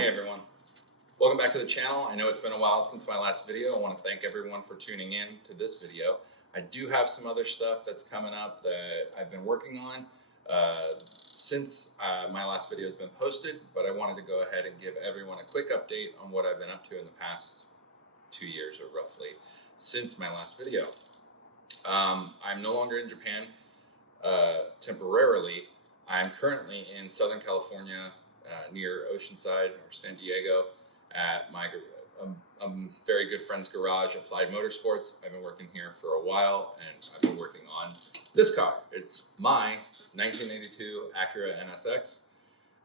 Hey everyone, welcome back to the channel. I know it's been a while since my last video. I want to thank everyone for tuning in to this video. I do have some other stuff that's coming up that I've been working on since my last video has been posted, but I wanted to go ahead and give everyone a quick update on what I've been up to in the past 2 years or roughly since my last video. I'm no longer in Japan temporarily. I'm currently in Southern California, near Oceanside or San Diego, at my very good friend's garage, Applied Motorsports. I've been working here for a while, and I've been working on this car. It's my 1982 Acura NSX,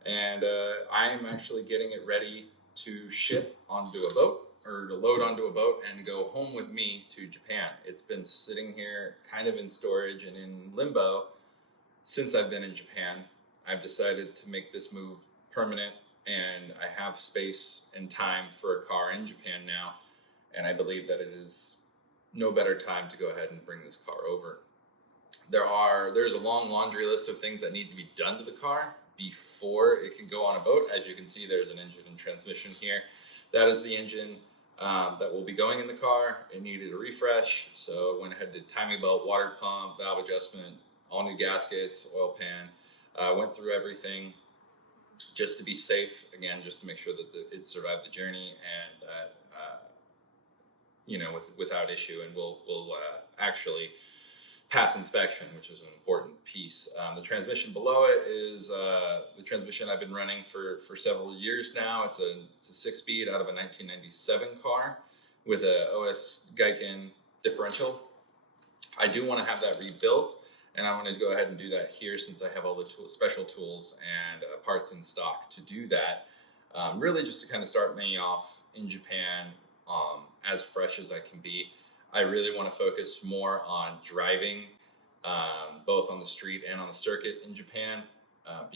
and I am actually getting it ready to ship onto a boat, or to load onto a boat and go home with me to Japan. It's been sitting here kind of in storage and in limbo since I've been in Japan. I've decided to make this move permanent, and I have space and time for a car in Japan now, and I believe that it is no better time to go ahead and bring this car over. There's a long laundry list of things that need to be done to the car before it can go on a boat. As you can see, there's an engine and transmission here. That is the engine that will be going in the car. It needed a refresh, so I went ahead and did timing belt, water pump, valve adjustment, all new gaskets, oil pan. Went through everything just to be safe, again, just to make sure that it survived the journey and without issue, and will actually pass inspection, which is an important piece. The transmission below it is the transmission I've been running for several years now. It's a 6-speed out of a 1997 car with a OS Geiken differential. I do want to have that rebuilt, and I want to go ahead and do that here since I have all the special tools and parts in stock to do that. Really just to kind of start me off in Japan as fresh as I can be. I really want to focus more on driving, both on the street and on the circuit in Japan.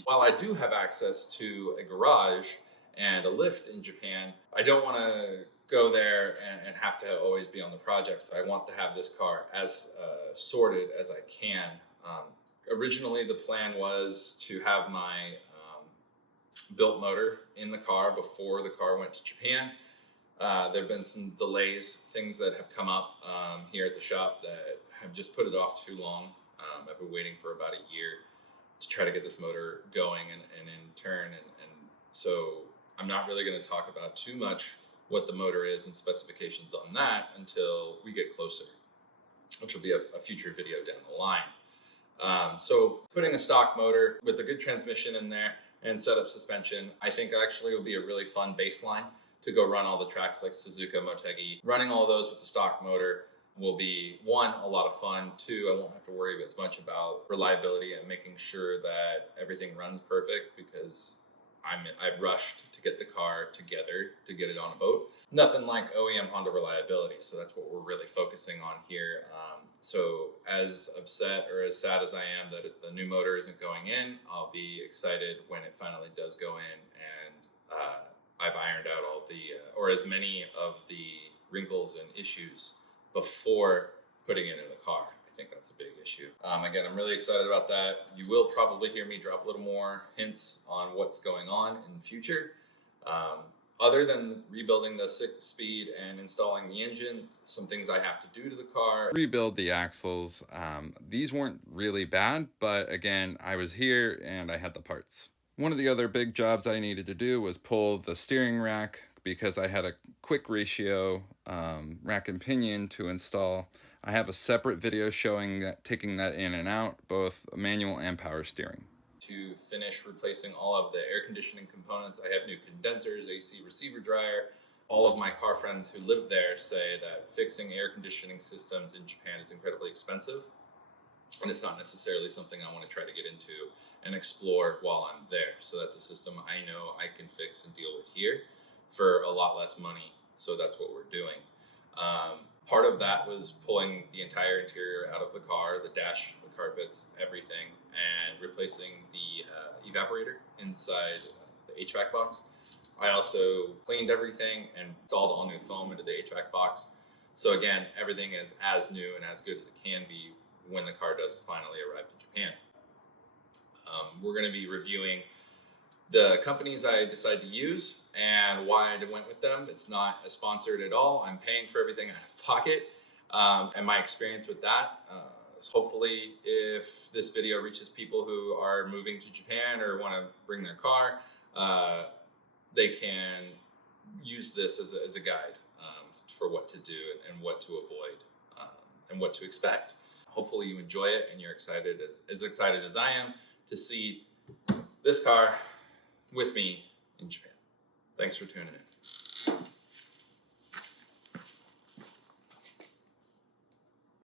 While I do have access to a garage and a lift in Japan, I don't want to go there and have to always be on the projects. I want to have this car as sorted as I can. Originally, the plan was to have my built motor in the car before the car went to Japan. There have been some delays, things that have come up here at the shop that have just put it off too long. I've been waiting for about a year to try to get this motor going and in turn. And so I'm not really going to talk about too much what the motor is and specifications on that until we get closer, which will be a future video down the line. So putting a stock motor with a good transmission in there and setup suspension, I think actually will be a really fun baseline to go run all the tracks like Suzuka, Motegi. Running all those with the stock motor will be, one, a lot of fun. Two, I won't have to worry as much about reliability and making sure that everything runs perfect, because I rushed to get the car together to get it on a boat. Nothing like OEM Honda reliability, so that's what we're really focusing on here. So as upset or as sad as I am that the new motor isn't going in, I'll be excited when it finally does go in, and I've ironed out all or as many of the wrinkles and issues before putting it in the car. I think that's a big issue. Again, I'm really excited about that. You will probably hear me drop a little more hints on what's going on in the future. Other than rebuilding the 6-speed and installing the engine, some things I have to do to the car. Rebuild the axles. These weren't really bad, but again, I was here and I had the parts. One of the other big jobs I needed to do was pull the steering rack, because I had a quick ratio rack and pinion to install. I have a separate video showing that, taking that in and out, both manual and power steering. To finish replacing all of the air conditioning components, I have new condensers, AC receiver dryer. All of my car friends who live there say that fixing air conditioning systems in Japan is incredibly expensive, and it's not necessarily something I want to try to get into and explore while I'm there. So that's a system I know I can fix and deal with here for a lot less money. So that's what we're doing. Part of that was pulling the entire interior out of the car, the dash, the carpets, everything, and replacing the evaporator inside the HVAC box. I also cleaned everything and installed all new foam into the HVAC box. So again, everything is as new and as good as it can be when the car does finally arrive to Japan. We're going to be reviewing the companies I decide to use and why I went with them. It's not a sponsored at all. I'm paying for everything out of pocket. And my experience with that, hopefully if this video reaches people who are moving to Japan or want to bring their car, they can use this as a guide for what to do and what to avoid and what to expect. Hopefully you enjoy it and you're excited as excited as I am to see this car with me in Japan. Thanks for tuning in.